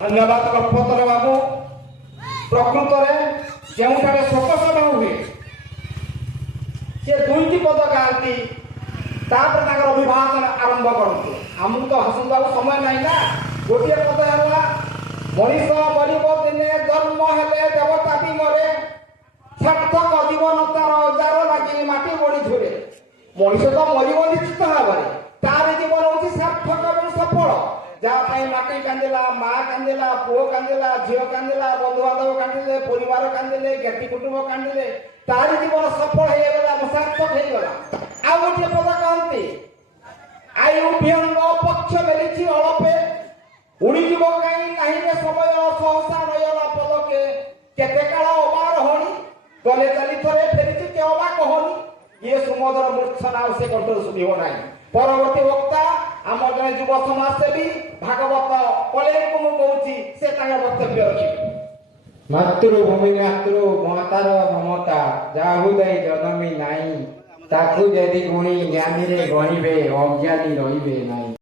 धन्यवाद कल्पतर बाबू। प्रकृत में जो शोकसभा हुए से दुईटी पद गाँती अभिभाषण आरंभ करते आमको तो हसुवा समय ना ना गोटे पद है मनीष मरब दिने जन्म हेले देवता भी मरे सार्थक जीवन तार जार लगे माटी बड़ी धुरे मनीष तो मरब निश्चित भाव में तार जीवन हूँ सार्थक और सफल जहाँ माटी कांदिला माँ कांदिला पुओ कांदिला झील कांदिला बंधुबांधव कांदिले परिवार कांदिले ज्ञाति कुटुंब कांदिले तार जीवन सफल हो सार्थक हो आ गोटे पद कहते आयु विहंग पक्ष मेरी अलपे उड़ीज कहीं समय सहसा नयन पदके केते काल अबार हणी गले चली थे फेरी के अबा कहनी ये सुमधुर मूर्छना से कंठ शुभ ना परवर्ती वक्ता आम जड़े युव समाजसेवी भागवत कलेर को मुझे से वक्तव्य रखिए। मातृभूमि मातृ मातार ममता जाहुदय जनमी नाई ताकू यदि गुणी ज्ञानी रे गणिबे अज्ञानी रहिबे नाई।